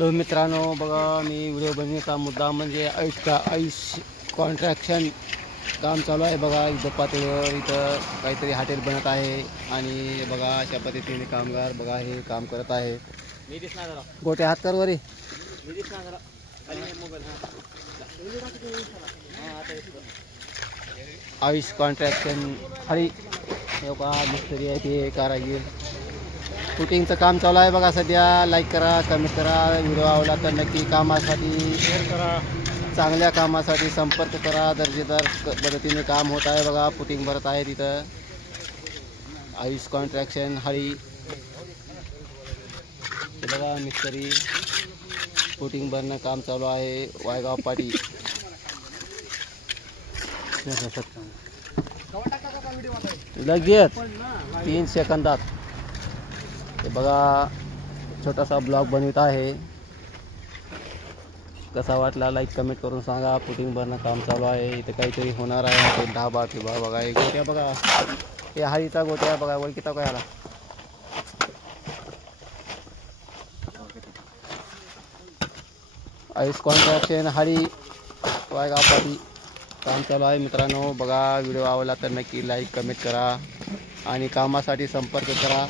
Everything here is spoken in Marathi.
हॅलो मित्रांनो, बघा मी व्हिडिओ बनवण्याचा मुद्दा म्हणजे आयुष कॉन्ट्रॅक्शन काम चालू आहे। बघा इथं पातळीवर इथं काहीतरी हॉटेल बनत आहे आणि बघा अशा पद्धतीने कामगार बघा हे काम करत आहे। गोटे हात कर वरी आयुष कॉन्ट्रॅक्शन हरी बघा मिस्त्री आहे ते कारागीर शूटिंगचं काम चालू आहे। बघा सध्या लाईक करा, कमेंट करा, व्हिडिओ आवडला तर नक्की कामासाठी शेअर करा, चांगल्या कामासाठी संपर्क करा। दर्जेदार पद्धतीने काम होत आहे। बघा फुटिंग भरत आहे तिथं आयुष कॉन्ट्रॅक्शन हळी बघा मिस्त्री फुटिंग भरणं काम चालू आहे वायगाव पाटी। लगेच 3 सेकंदात हे बघा छोटासा ब्लॉग बनवित आहे। कसा वाटला लाईक कमेंट करून सांगा। फुटिंग भरणं काम चालू आहे। इथे काहीतरी होणार आहे। ढाबा किंवा बघा एक गोट्या बघा हे हळीचा गोट्या बघा ओळखीचा काय आला आयुष कॉन्ट्रॅक्शन हळी वायगाव पाटी काम चालू आहे। मित्रांनो बघा व्हिडिओ आवडला तर नक्की लाईक कमेंट करा आणि कामासाठी संपर्क करा।